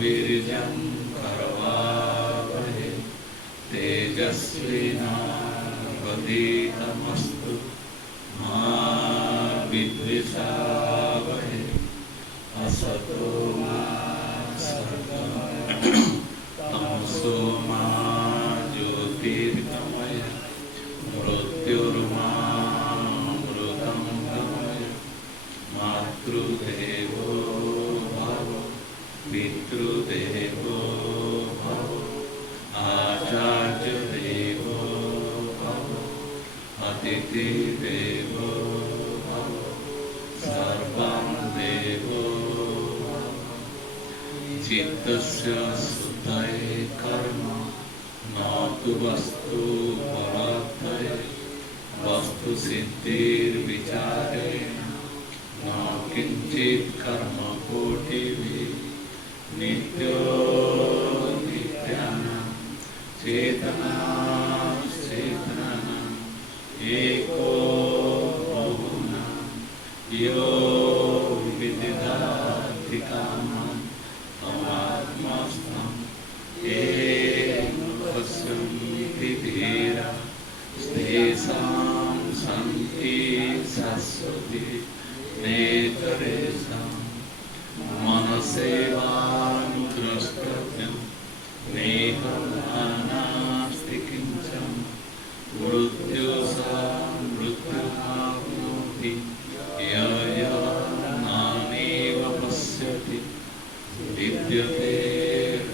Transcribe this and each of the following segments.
सविर्जं करवावहै तेजस्विनावधीतमस्तु मा विद्विषावहै असतो मा सद्गमय तमसो मा ज्योतिर्गमय मृत्युर्मामृतं गमय मातृदेवो भव पितृदेवो भव आचार्यदेवो भव अतिथिदेवो भव सर्वं देवो भव चित्तस्य शुद्धये कर्म न तु वस्तु परार्थये वस्तु सिद्धिर्विचारेण न किंचित् कर्म कोटिभिः नित्यो नित्यानां चेतनां चेतनानां एको बहुनां यो विदधाति कामं तमात्मस्थं येन पश्यन्ति धीरा तेषां शान्ति शाश्वती नेतरेषां मनसेवानुद्रष्टव्यं नेहानास्ति किञ्चन मृत्युसा मृत्युमाप्नोति य नानेव पश्यति विद्यते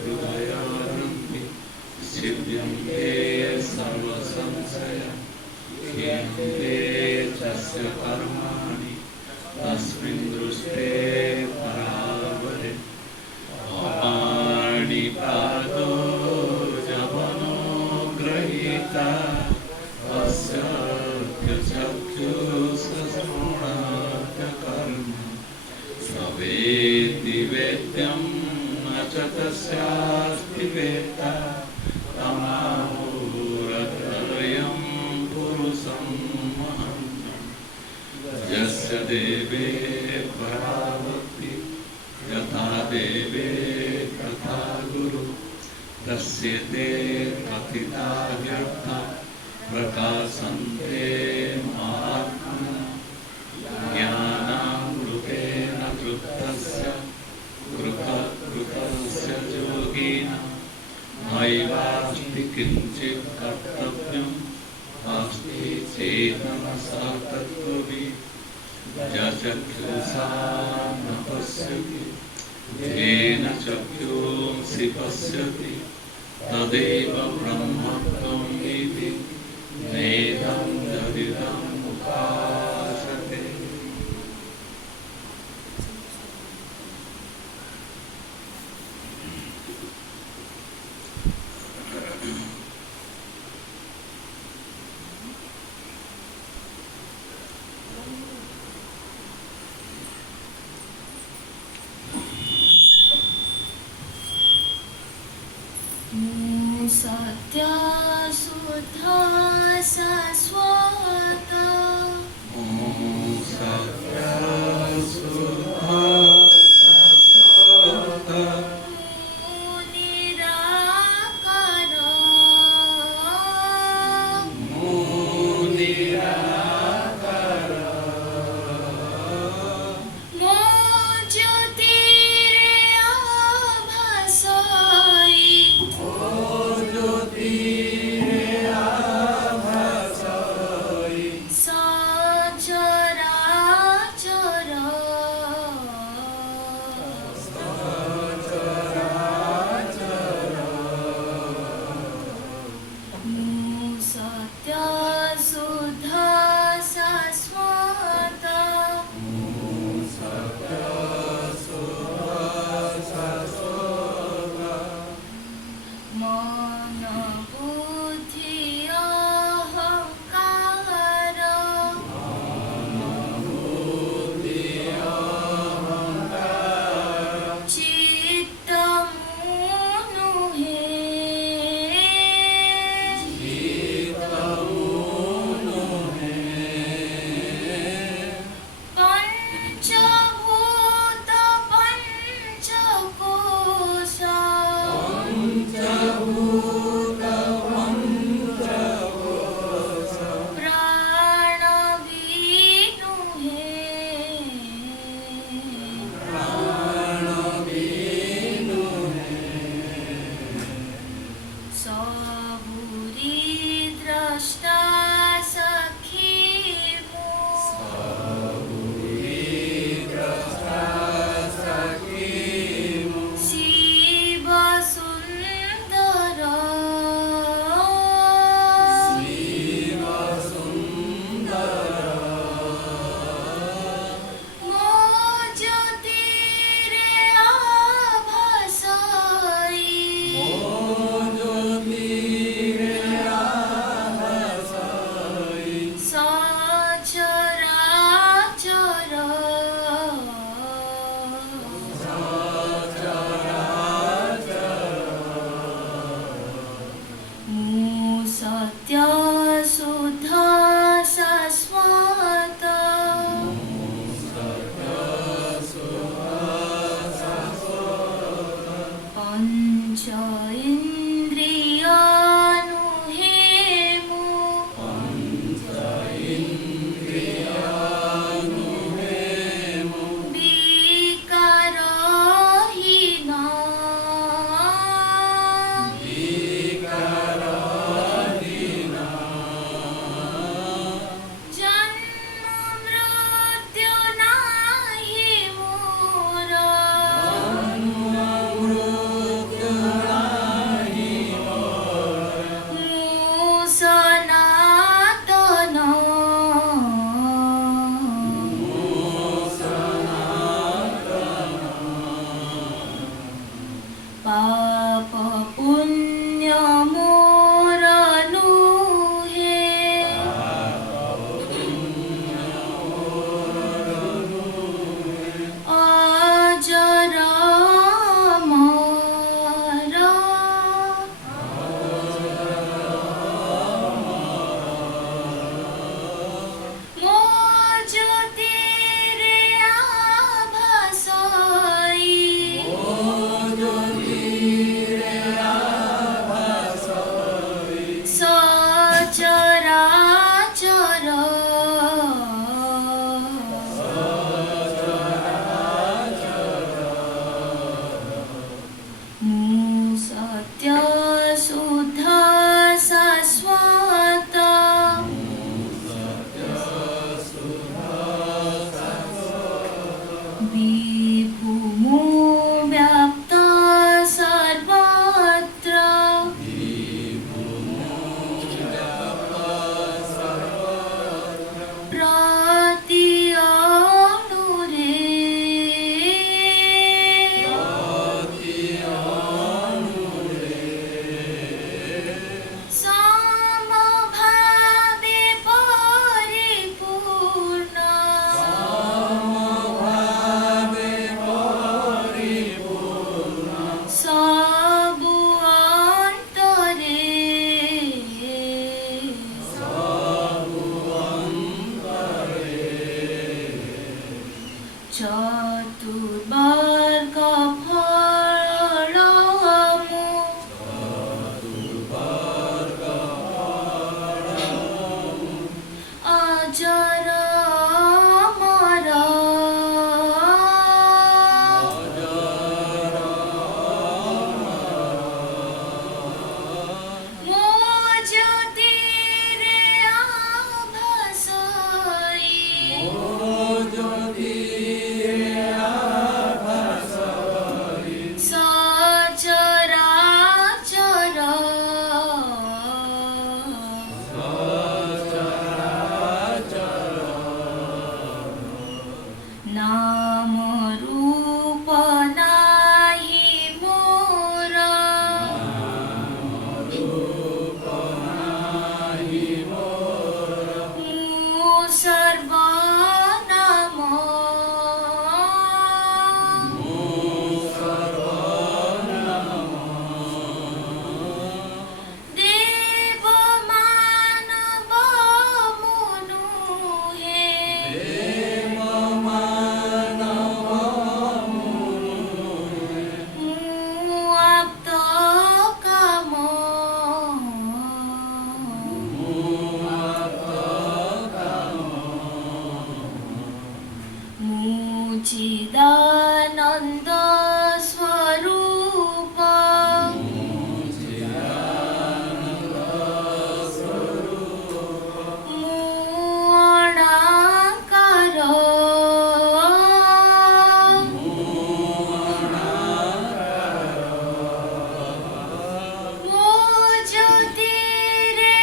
हृदयारम्भे छिद्यन्ते सर्वसंशया क्षीयन्ते तस्य कर्माणि तस्मिन् दृष्टे परावरे अपाणिपादो जवनो गृहीता तस्यार्थचक्षुषश्रवणार्थकर्म स वेत्ति वेद्यं न च तस्यास्ति वेत्ता तमाहुरत्रयं पुरुषं महन्तम् यस्य देवे पराभक्ति यथा देवे तथा गुरु तस्य ते कथिता व्यर्था प्रकाशन्ते महात्मना ज्ञानामृतेन तृप्तस्य कृतस्य योगिना नैवास्ति किञ्चित् कर्तव्यम् अस्ति चेतनसा तत्त्ववित् यचक्षुषा न पश्यति येन चक्षुंसि पश्यति तदेव ब्रह्मत्वम् इति नेदं जडिदम् उपासते। सत्या सुधा शाश्वता सत्या सुधा शाश्वता निराकार निराकार ज्योतिरे आभासाई सचराचर विभुमो व्याप्त सर्वत्र समभावे परिपूर्ण सबु अन्तरे चतुर्वर्ग फलमु अजर अमर मो ज्योतिरे आभासई सचराचर नाम रूप नाही मोर मु सर्वनाम देव मानव मुनुहे मुआप्त काम मुचिदानन्द स्वरूप मुअणाकार मो ज्योतिरे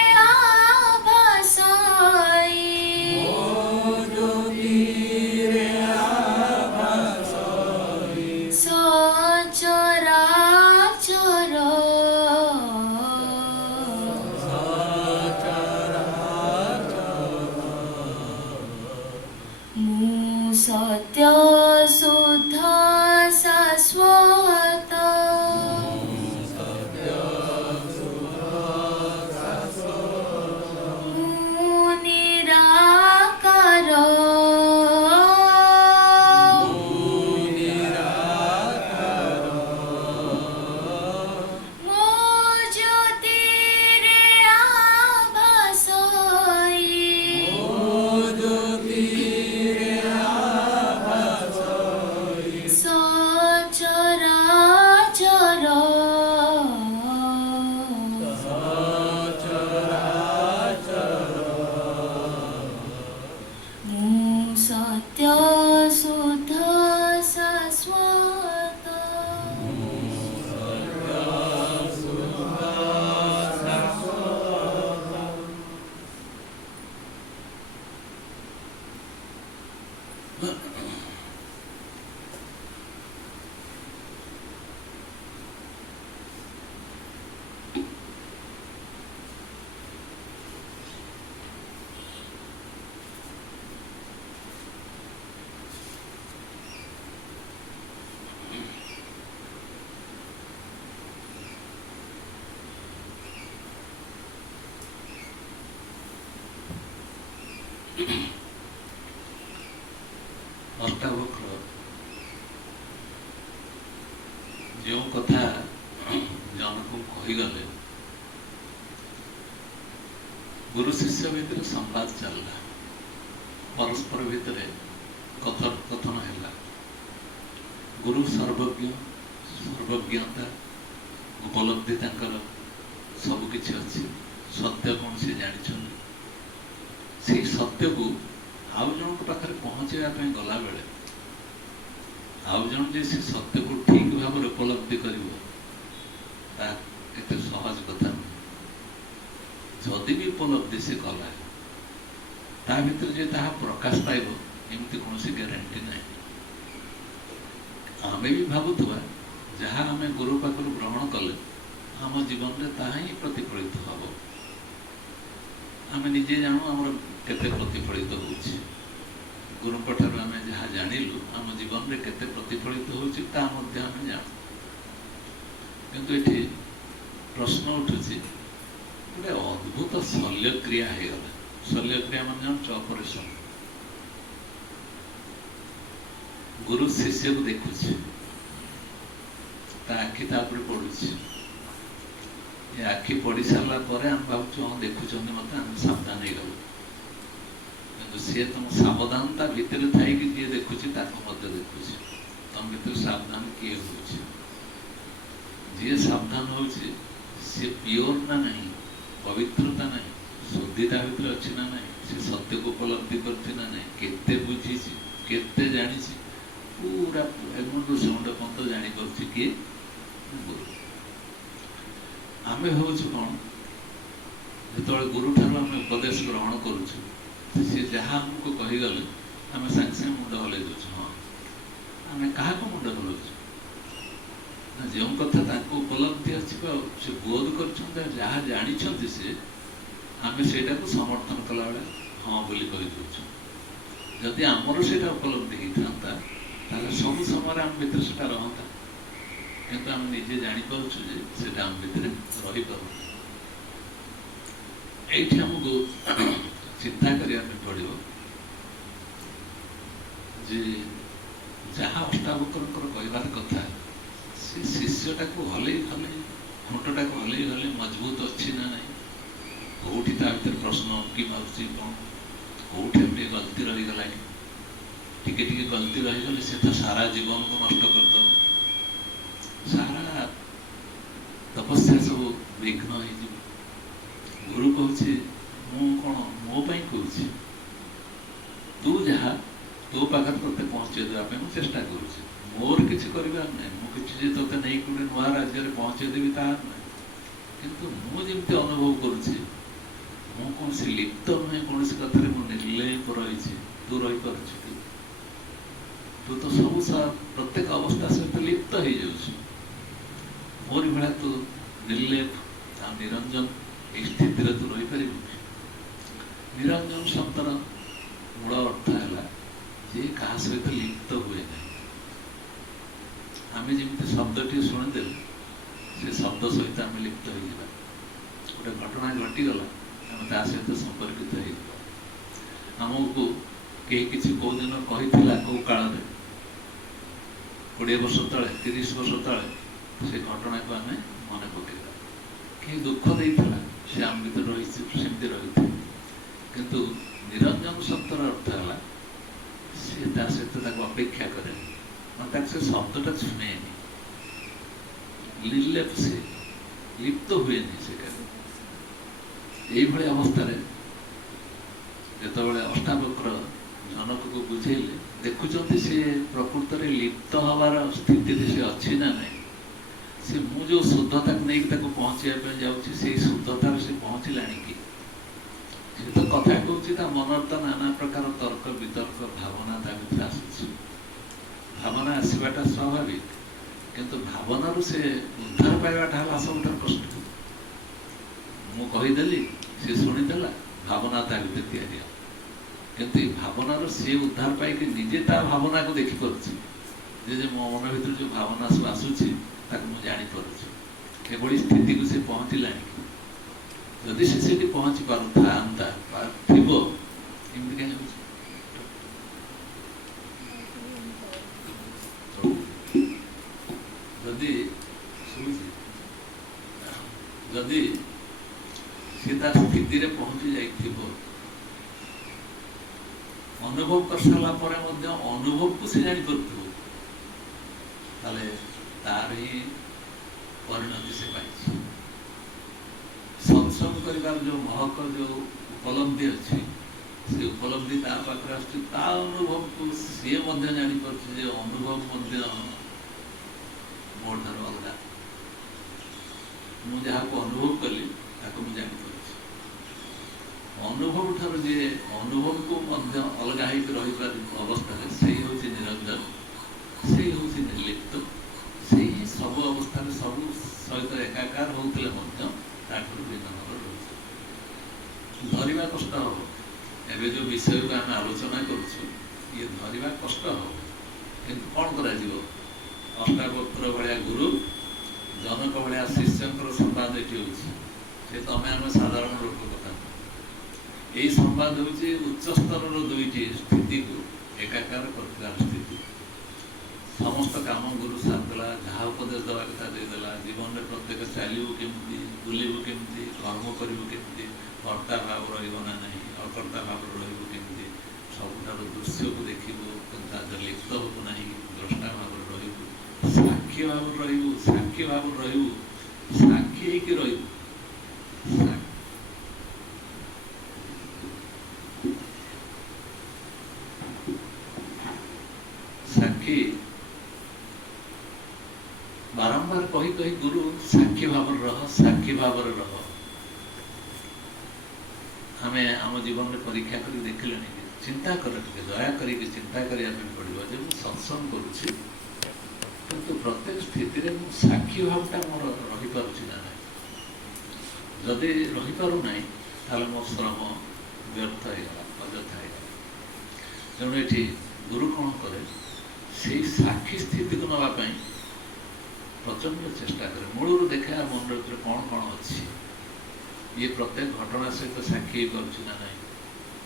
आभासई सचराचर मु सत्य शुद्ध शाश्वत मु निराकार मो ज्योतिरे आभासई सचराचर मु सत्य शुद्ध शाश्वत ଅଷ୍ଟାବକ୍ର ଯେଉଁ କଥା ଜଣକୁ କହିଗଲେ ଗୁରୁ ଶିଷ୍ୟ ଭିତରେ ସମ୍ବାଦ ଚାଲିଲା, ପରସ୍ପର ଭିତରେ କଥନ ହେଲା। ଗୁରୁ ସର୍ବଜ୍ଞ, ସର୍ବଜ୍ଞତା ଉପଲବ୍ଧି ତାଙ୍କର ସବୁକିଛି ଅଛି। ସତ୍ୟ କ'ଣ ସେ ଜାଣିଛନ୍ତି। ସେଇ ସତ୍ୟକୁ ଆଉ ଜଣଙ୍କ ପାଖରେ ପହଞ୍ଚାଇବା ପାଇଁ ଗଲାବେଳେ आउ जन जे से सत्य को ठीक भाव उपलब्धि करिवो ता एते सहज कथा जदि भी उपलब्धि से कला ता भीतर जे ताहा प्रकाश पाइब एमती कौन ग्यारंटी ना आमे भी भावुवा जहाँ आम गुरु पाखर ग्रहण कले आम जीवन में ताहा ही प्रतिफलित हम आम निजे जानू आम केते प्रतिफलित हो गुरुंठ आम जहाँ जानिलु आम जीवन में केते प्रतिफलित होता जानू किंतु ये प्रश्न उठुची गोटे अद्भुत शल्यक्रिया हो गला शल्यक्रिया मान जान ऑपरेशन गुरु शिष्य को देखुची आखि पड़ुची ये आखि पड़ी सारा पर आम भावुँ हाँ देखुं मत आम सावधान हो गलु कि सी तुम सावधानता भितर थी जी देखुची देखुची तुम भर सावधान किए हो जी सावधान हो सी प्योर ना नहीं पवित्रता नहीं शुद्धिता भीतर अच्छी ना नहीं सी सत्य को उपलब्धि करती ना नहीं केते बुझी केते जानी पूरा एमंडू सेमंड पर्यंत जापर किए गुरु आम हूँ कौन जो गुरु ठार आम उपदेश ग्रहण करुँ सी जहाँ आमको कहीगले आम सागे सागे मुंड हल हाँ आम क्या मुंड हलाऊ ना जो कथा उपलब्धि अच्छी से बोध कर जहाँ जानी से आम से समर्थन कला बेले हाँ बोली कहीदे जदि आमर से उपलब्धि होता सब समय आम भर से रहा किंतु आम निजे जापर से आम भर रही पार ये आमको चिंता करने पड़ो जे जहाँ अष्टावकर कहबार कथा से शिष्यटा को हल खुंटा को हल मजबूत अच्छी ना ना कौटी भर प्रश्न कि मार्ची कौन कौटे गलती रहीगला टिके गलती रहीगले से तो सारा जीवन को नष्ट करद सारा तपस्या सब विघ्न हो गुरु कहूँ मु कौन मोपाई कहूँ तू जहाँ तो पाखर ते पहुँचे देवाई मुझे चेष्टा करुँच मोर किसी करवार ना मुझे ते नहीं गोटे नुआ राज्य में पहुँचेदेवी तार ना किंतु मुझे अनुभव करुँच कौन से लिप्त नुहे कौन कथा निर्लेप रही तू रही पार्छ तू तो सब प्रत्येक अवस्था सहित लिप्त हो जाऊँ मोरी भाया तू निर्लेप निरंजन ये स्थित तू रही पार निरंजन शब्दर मूल अर्थ है जे क्या सहित लिप्त हुए ना आम जमी शब्दटी शुणिदे से शब्द सहित आम लिप्त हो गोटे घटना घटीगला आम ता सहित संपर्कित होमको कहीं किसी कौ दिन कही कौ काल 20 वर्ष तले 30 वर्ष तले से घटना को आम मन पकेगा कहीं दुख देता से आम भर रही सेमती रही किंतु निरंजन शब्दर अर्थ है सी सहित अपेक्षा करे से शब्दटा शुणे निर्लेप से लिप्त हुए से ये अवस्था जो अष्टावक्र जनक को बुझेले देखुं सी प्रकृत में लिप्त हबार स्थिति से अच्छी ना ना से मु जो शुद्धता को लेकिन पहुँचापी जाऊँगी से शुद्धतार से पहुँचला कि सी तो कथा कहूँ मन तो नाना प्रकार तर्क वितर्क भावना भर आस भावना आसवाटा स्वाभाविक किंतु भावना से उद्धार पाइबाटा है सबुठ कष्ट मु कहीदेली सी शुणीदेला भावना ता भर या किंतु भावनार सी उद्धार पाई निजे ता भावना को देखिपे मो मन भर जो भावना सब आसूसी मुझे जापर एभली स्थिति को सी पहुँचला जदि से पहुँची पारता थी एमती कहीं जदि जदि सी स्थिति रे पहुँची जा अनुभव कर सारा अनुभव को सी जापर तार ही परिणति से पाई सत्संग कर जो महक जो उपलब्धि अच्छी से उपलब्धि ता पाखरे आसुछि ता अनुभव को सी मध्य जानी पारुछि जे अनुभव मध्य मोर ठाରୁ अलगा ମୁଁ ଯାହାକୁ ଅନୁଭବ କଲି ତାକୁ ମୁଁ ଜାଣିପାରୁଛି ଅନୁଭବ ଠାରୁ ଯିଏ ଅନୁଭବକୁ ମଧ୍ୟ ଅଲଗା ହେଇକି ରହିପାରି ଅବସ୍ଥାରେ ସେଇ ହେଉଛି ନିରଞ୍ଜନ ସେଇ ହେଉଛି ନିର୍ଲିପ୍ତ ସେଇ ସବୁ ଅବସ୍ଥାରେ ସବୁ ସହିତ ଏକାକାର ହେଉଥିଲେ ମଧ୍ୟ ତାଠାରୁ ଭିନ୍ନ ଭାବ ରହୁଛି ଧରିବା କଷ୍ଟ ହେବ ଏବେ ଯେଉଁ ବିଷୟକୁ ଆମେ ଆଲୋଚନା କରୁଛୁ ଇଏ ଧରିବା କଷ୍ଟ ହେବ କିନ୍ତୁ କ'ଣ କରାଯିବ ଅଷ୍ଟାବକ୍ର ଭଳିଆ ଗୁରୁ ଜନକ ଭଳିଆ ଶିଷ୍ୟଙ୍କର ସମ୍ବାଦ ଏଠି ହେଉଛି ସେ ତମେ ଆମେ ସାଧାରଣ ଲୋକ କଥା ଏଇ ସମ୍ବାଦ ହେଉଛି ଉଚ୍ଚ ସ୍ତରର ଦୁଇଟି ସ୍ଥିତିକୁ ଏକାକାର କରୁଥିବା ସ୍ଥିତି ସମସ୍ତ କାମ ଗୁରୁ ସାରିଦେଲା ଯାହା ଉପଦେଶ ଦେବା କଥା ଦେଇଦେଲା ଜୀବନରେ ପ୍ରତ୍ୟେକ ଚାଲିବୁ କେମିତି ବୁଲିବୁ କେମିତି କର୍ମ କରିବୁ କେମିତି କର୍ତ୍ତା ଭାବ ରହିବ ନା ନାହିଁ ଅକର୍ତ୍ତା ଭାବ ରହିବୁ କେମିତି ସବୁଠାରୁ ଦୃଶ୍ୟକୁ ଦେଖିବୁ କିନ୍ତୁ ତା ଦେହରେ ଲିପ୍ତ ହେବୁ ନାହିଁ ଦ୍ରଷ୍ଟା ଭାବରେ ରହିବୁ ସାକ୍ଷୀ ଭାବରେ ରହିବୁ ସାକ୍ଷୀ ଭାବରେ ରହିବୁ ସାକ୍ଷୀ ହେଇକି ରହିବୁ ସାକ୍ଷୀ ବାରମ୍ବାର କହି କହି ଗୁରୁ ସାକ୍ଷୀ ଭାବରେ ରହ ସାକ୍ଷୀ ଭାବରେ ରହ ଆମେ ଆମ ଜୀବନରେ ପରୀକ୍ଷା କରି ଦେଖିଲେଣି ଚିନ୍ତା କର ଟିକେ ଦୟା କରିକି ଚିନ୍ତା କରିବା ପାଇଁ ପଡ଼ିବ ଯେ ମୁଁ ସତ୍ସଙ୍ଗ କରୁଛି କିନ୍ତୁ ପ୍ରତ୍ୟେକ ସ୍ଥିତିରେ ମୁଁ ସାକ୍ଷୀ ଭାବଟା ମୋର ରହିପାରୁଛି ନା ନାହିଁ ଯଦି ରହିପାରୁନାହିଁ ତାହେଲେ ମୋ ଶ୍ରମ ବ୍ୟର୍ଥ ହେଇଗଲା ଅଯଥା ହେଇଗଲା ତେଣୁ ଏଠି ଗୁରୁ କ'ଣ କରେ ସେଇ ସାକ୍ଷୀ ସ୍ଥିତିକୁ ନେବା ପାଇଁ ପ୍ରଚଣ୍ଡ ଚେଷ୍ଟା କରେ ମୂଳରୁ ଦେଖେ ମନ ଭିତରେ କ'ଣ କ'ଣ ଅଛି ଇଏ ପ୍ରତ୍ୟେକ ଘଟଣା ସହିତ ସାକ୍ଷୀ ହେଇପାରୁଛି ନା ନାହିଁ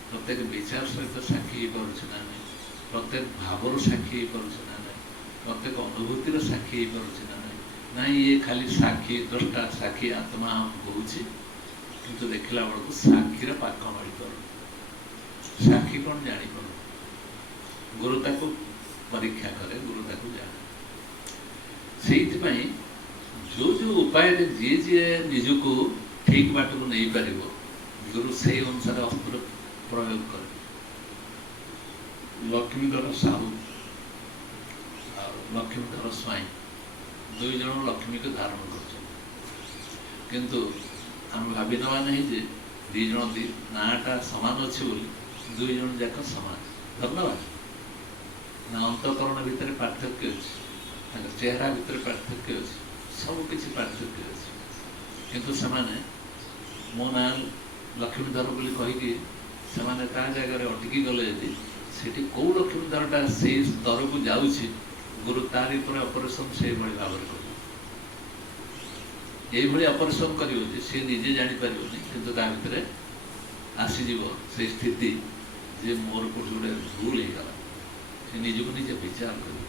ପ୍ରତ୍ୟେକ ବିଚାର ସହିତ ସାକ୍ଷୀ ହେଇପାରୁଛି ନା ନାହିଁ ପ୍ରତ୍ୟେକ ଭାବର ସାକ୍ଷୀ ହେଇପାରୁଛି ନା ନାହିଁ ପ୍ରତ୍ୟେକ ଅନୁଭୂତିର ସାକ୍ଷୀ ହେଇପାରୁଛି ନା ନାହିଁ ନାଇଁ ଇଏ ଖାଲି ସାକ୍ଷୀ ଦ୍ରଷ୍ଟା ସାକ୍ଷୀ ଆତ୍ମା କହୁଛି କିନ୍ତୁ ଦେଖିଲା ବେଳକୁ ସାକ୍ଷୀର ପାଖ ମିଳିପାରୁନି ସାକ୍ଷୀ କ'ଣ ଜାଣିପାରୁନି ଗୁରୁ ତାକୁ ପରୀକ୍ଷା କରେ ଗୁରୁ ତାକୁ ଜାଣେ ସେଇଥିପାଇଁ ଯେଉଁ ଉପାୟରେ ଯିଏ ନିଜକୁ ଠିକ୍ ବାଟକୁ ନେଇପାରିବ ଗୁରୁ ସେଇ ଅନୁସାରେ ଅସ୍ତ୍ର ପ୍ରୟୋଗ କରେ ଲକ୍ଷ୍ମୀଧର ସାହୁ ଆଉ ଲକ୍ଷ୍ମୀଧର ସ୍ୱାଇଁ ଦୁଇ ଜଣ ଲକ୍ଷ୍ମୀକୁ ଧାରଣ କରୁଛନ୍ତି କିନ୍ତୁ ଆମେ ଭାବି ନେବା ନାହିଁ ଯେ ଦୁଇ ଜଣ ନାଁଟା ସମାନ ଅଛି ବୋଲି ଦୁଇ ଜଣ ଯାକ ସମାନ ଧନ୍ୟବାଦ ନା ଅନ୍ତଃକରଣ ଭିତରେ ପାର୍ଥକ୍ୟ ଅଛି ତାଙ୍କ ଚେହେରା ଭିତରେ ପାର୍ଥକ୍ୟ ଅଛି ସବୁକିଛି ପାର୍ଥକ୍ୟ ଅଛି କିନ୍ତୁ ସେମାନେ ମୋ ନାଁ ଲକ୍ଷ୍ମୀଧର ବୋଲି କହିକି ସେମାନେ ତା ଜାଗାରେ ଅଟକି ଗଲେ ଯଦି ସେଠି କେଉଁ ଲକ୍ଷ୍ମୀଧରଟା ସେଇ ସ୍ତରକୁ ଯାଉଛି ଗୁରୁ ତାରି ଉପରେ ଅପରେସନ୍ ସେଇଭଳି ଭାବରେ କରିବ এইভাবে অপারেশন করিব যে সে নিজে জাঁপারি কিন্তু তা ভিতরে আসিযোগ সেই স্থিতি যে মোর কোটি গোটে ভুল হয়ে গেল সে নিজকে নিজে বিচার করবে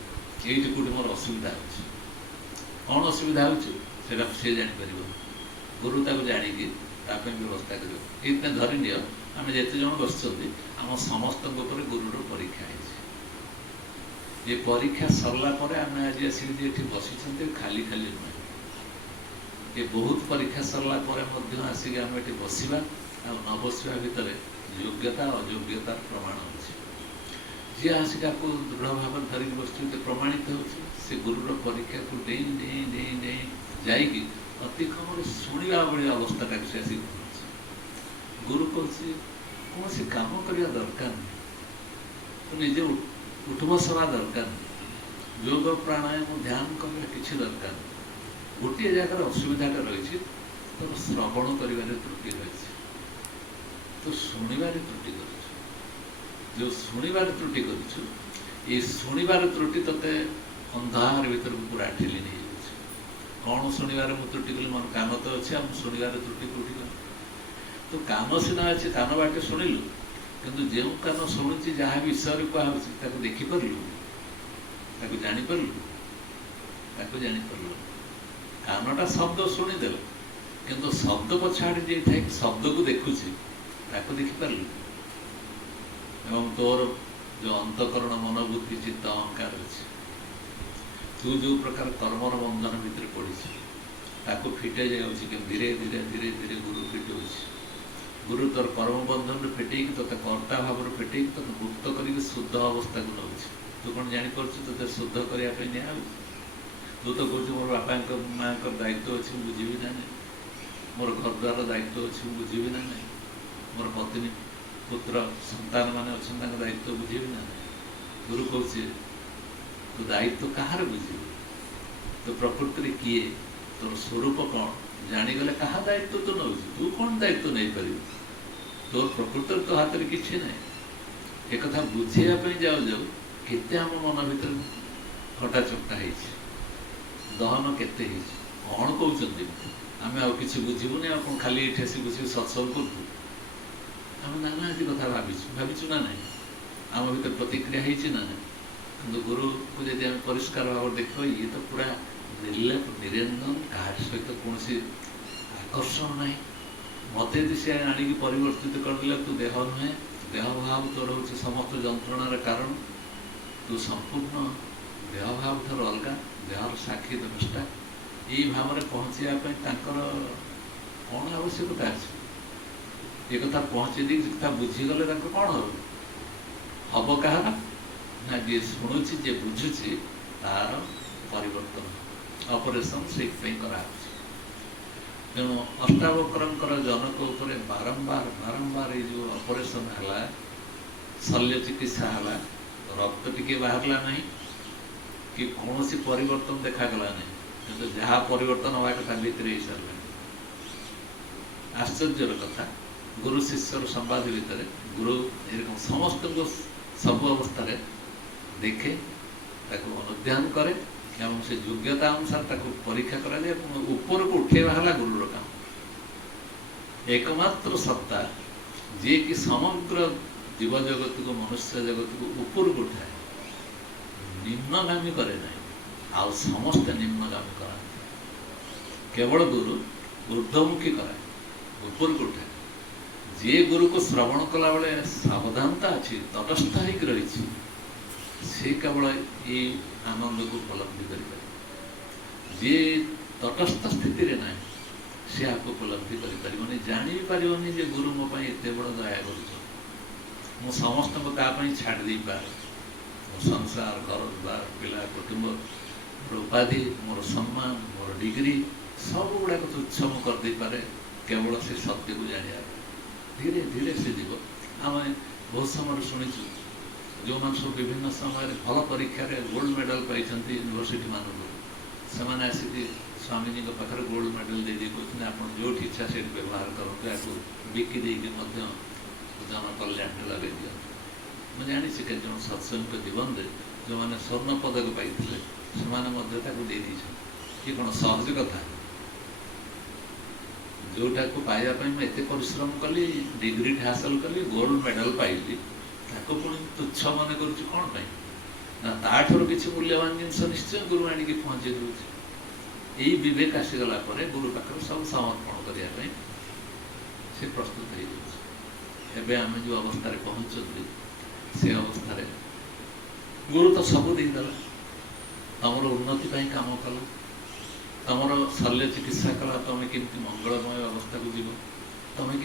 এইটি কোটি মোর অসুবিধা হচ্ছে কଣ অসুবিধা হচ্ছে সেটা সে জাঁপার গুরু তাকে জাণিকি তাপে ব্যবস্থা করব এইটা ধরি নিও আমি যেতে জন বসছেন আমার সমস্ত উপরে গুরুর পরীক্ষা হয়েছে ये परीक्षा सरला पर आम आज आसिक ये बसीचु खाली खाली नुह ये बहुत परीक्षा सरला पर आसिक आम ये बसवा न बसवा भितर योग्यता अयोग्यतार प्रमाण अच्छे जी आसिक आपको दृढ़ भाव धरिक बस प्रमाणित हो गुरुर परीक्षा को डेई डेई डेई डेई जाकि अति कम शुणा भाई अवस्था से आसिक गुरु कौन कौन से काम करने दरकार नहीं निजे उठ बसवा दरकार योग प्राणायाम ध्यान करने किसी दरकार गोटे जगार असुविधाटा रही तो श्रवण कर त्रुटि रही तो शुणवार त्रुटि कर जो शुणवार त्रुटि कर त्रुटि ते अंधार भीतर पूरा ठेली नहीं जाऊँ कौन शुणवार मुझे त्रुटि कली मोर कान तो अच्छे आ शुणवार त्रुटि कौटी गली तो कान सीना अच्छे कान बाटे शुणिलु किंतु जो कान शुणुची जहाँ विषय कह देखिपारू जापारू कानटा शब्द शुणीदेल किंतु शब्द पछाड़ी जाए शब्द को देखुची देखिपारू एवं तोर जो अंतकरण मनोबुद्धि चित्त अहंकार अच्छे तू जो प्रकार कर्मर बंधन भितर पड़ी ताको फिटे जाऊँ कि धीरे धीरे धीरे धीरे गुरु फिटाऊँ गुरु तोर कर्म बंधन फिटे ते कर्ता भाव फिटे ते मुक्त करके शुद्ध अवस्था को नौ तू कौन जापर ते शुद्ध करने निया तू तो कौच मोर बापा माँ दायित्व अच्छी बुझी ना नहीं मोर घर द्वार दायित्व अच्छी बुझी ना नहीं मोर पत्नी पुत्र संतान मान अच्छा दायित्व बुझी ना नहीं गुरु कौचे तो दायित्व कहार बुझे तो प्रकृति किए तोर स्वरूप कौन जानीगले क्या दायित्व तो नौ तू कौन दायित्व नहीं पार तोर प्रकृति तो हाथ में किसी ना एक कथा बुझापी जाऊ जाऊ केते आम मन भर घटा चक्टा दहन केते कौन कहते आम आ कि बुझबूनी आ खाली ठेसी बुझी सत्संग करूँ आम नाना कथा भाविचु ना ना आम भर प्रतिक्रिया ना ना कि गुरु को जब आम परिष्कार भाव देख ये तो पूरा निर्लेप निरंजन क्या सहित कौन आकर्षण ना मत सी आणिक परिवर्तित करदे तू देह नुहे देह भाव तोर हूँ समस्त जंत्रणार कारण तू संपूर्ण देह भाव ठार अलग देहर साक्षी द्रष्टा ये भाव में पहुँचापी कौन आवश्यकता अच्छे ये कथा पहुँचे दी कथा बुझीगले कौन हम कह ना जी शुणुची जे बुझुची तार परिवर्तन ऑपरेशन से करा तेणु अष्टावक्र जनक उपर बारंबार बारंबार ये जो ऑपरेशन है शल्य चिकित्सा है रक्त टिके बाहरला नहीं कि कौन सी परिवर्तन देखागला नहीं तो जहाँ परिवर्तन हवा कथा भितर ही सारे आश्चर्यर कथा गुरु शिष्यर संवाद भितर गुरु एरकम समस्त को सब अवस्था देखे अनुध्यान करे एवं से योग्यता अनुसार परीक्षा करा ऊपर को उठेवा है गुरुर काम एकमात्र सत्ता जे कि समग्र जीव जगत को मनुष्य जगत को ऊपर को उठाए निम्नगामी करे ना आ समस्त निम्नगामी करा केवल गुरु ऊर्ध्वमुखी कराए ऊपर को उठाए जे गुरु को श्रवण कला बेले सावधानता अच्छी तटस्थ हो रही से केवल ये आनंद को उपलब्धि कर जे तटस्थ स्थिति रे ना से आपको उपलब्धि कर जानी पारे जे गुरु मो एत बड़ दया कर समस्त छाड़ दे पारे मो संसार घर द्वार पिला कुटुंब मोर उपाधि मोर सम्मान मोर डिग्री सब गुड़ाक तुच्छ मु करदे पारे केवल से सत्य को जाना धीरे धीरे से जीव आम बहुत समय शुणीचु जो मान सब विभिन्न समय भल परीक्षा गोल्ड मेडल पाई यूनिवर्सिटी मानक से आसिक स्वामीजी पाखे गोल्ड मेडल दे कहते आप जो इच्छा से व्यवहार करूँ या बिकी जन कल्याण लगे दिखाँ मुझे जानी के जो सत्संग जीवन में जो मैंने स्वर्ण पदक पाई से ये कौन सहज कथा जोटा को पाइबापी मैं एत परिश्रम कली डिग्री हासिल कली गोल्ड मेडल पाइली पुणी तुच्छ मन कर कौन ना ताठर किसी मूल्यवान जिनस निश्चय गुरु आणिक पहुँचे दूसरे यही विवेक आसीगला गुरु पाखे सब समर्पण करने से प्रस्तुत हो आम जो अवस्था पहुँचते से अवस्था गुरु तो सब देदेला तुम उन्नति काम कल तुम शल्य चिकित्सा कला तुम केमती मंगलमय अवस्था को जीव तुम